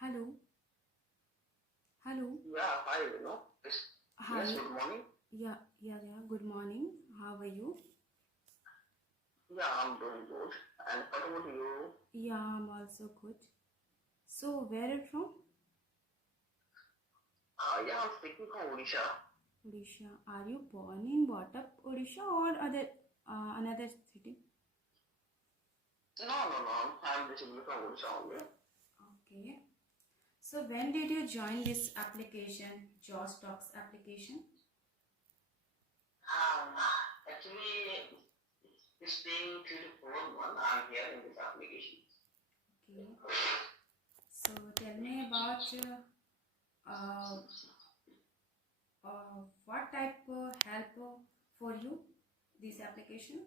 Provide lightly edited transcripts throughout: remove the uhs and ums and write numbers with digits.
Hello, hello. Yeah, hi, Yes, yes, Hi. good morning. Yeah. Good morning. How are you? Yeah, I'm doing good. And what about you? Yeah, I'm also good. So, where are you from? Yeah, I'm speaking from Odisha. Odisha. Are you born in brought up Odisha or another city? No. I'm basically from Odisha only. Okay. So, when did you join this application, Josh Talks application? Um, Actually, it's been 3 to 4 months I'm here in this application. Okay. So, tell me about uh, what type help for you this application?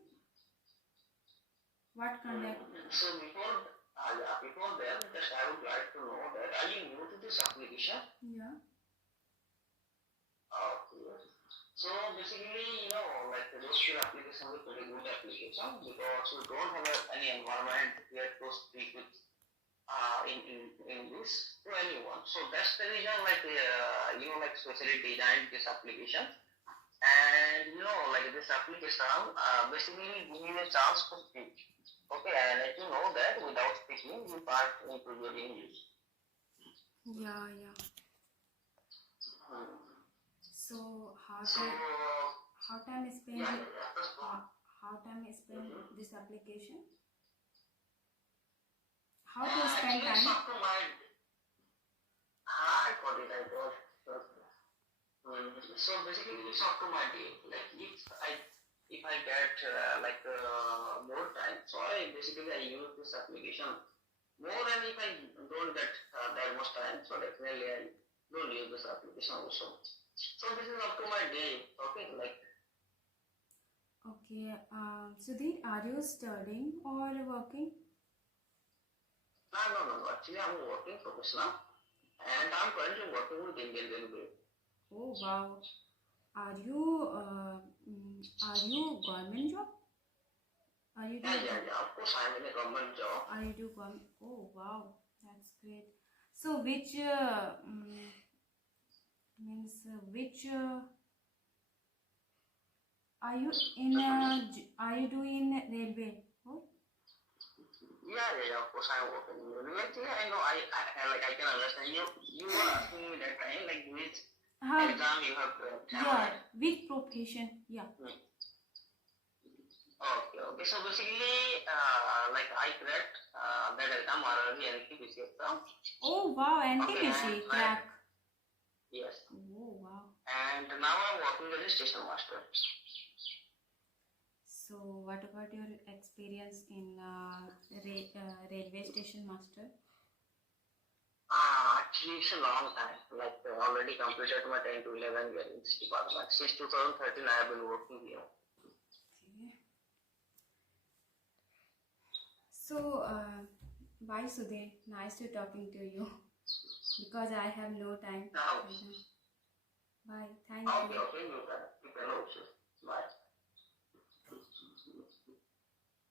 What kind of Before that, just I would like to know that are you new to this application? yeah. Okay. So basically, like the RESTful application is a pretty good application because we don't have any environment here to speak with in English to anyone. So that's the reason, like like specially designed this application. And like this application, basically give you a chance to speak. Okay, and let you know that without speaking, you can't improve your English. Yeah. Hmm. So So how time spend yeah, with yeah, yeah. That's one. how time spend Mm-hmm. this application? How to spend Actually, it's time? up to my. I got it. I got it. So basically, it's up to my day. Like if I get more time, so I use this application more, and if I don't get that much time, so definitely I don't use this application also. So this is up to my day. Okay, like Okay. Sudhir, are you studying or working? no. Actually, I'm a working professional, and I'm currently working with Indian Railway. Oh wow. Are you government job? Are you do Yeah. Of course, I'm in a government job. are you do government? Oh wow, that's great. So which means which are you in are you doing railway? Oh, Yeah. Of course, I'm working. Actually, I know. I can understand. You were asking me that time, like which uh, exam you have to exam, yeah, right? which profession? Yeah. Hmm. Okay. So basically, like I cracked that exam already NTPC exam. Oh wow, Okay, and NTPC right, crack. yes. Oh wow. And now I'm working as a station master. So what about your experience in railway station master? Actually, it's a long time. Like already completed my 10 to 11 years in this department. Since 2013, I have been working here. Okay. So bye Sudhir. Nice to talking to you because I have no time Now, right now. Bye. Thank okay, you. you can also. Bye.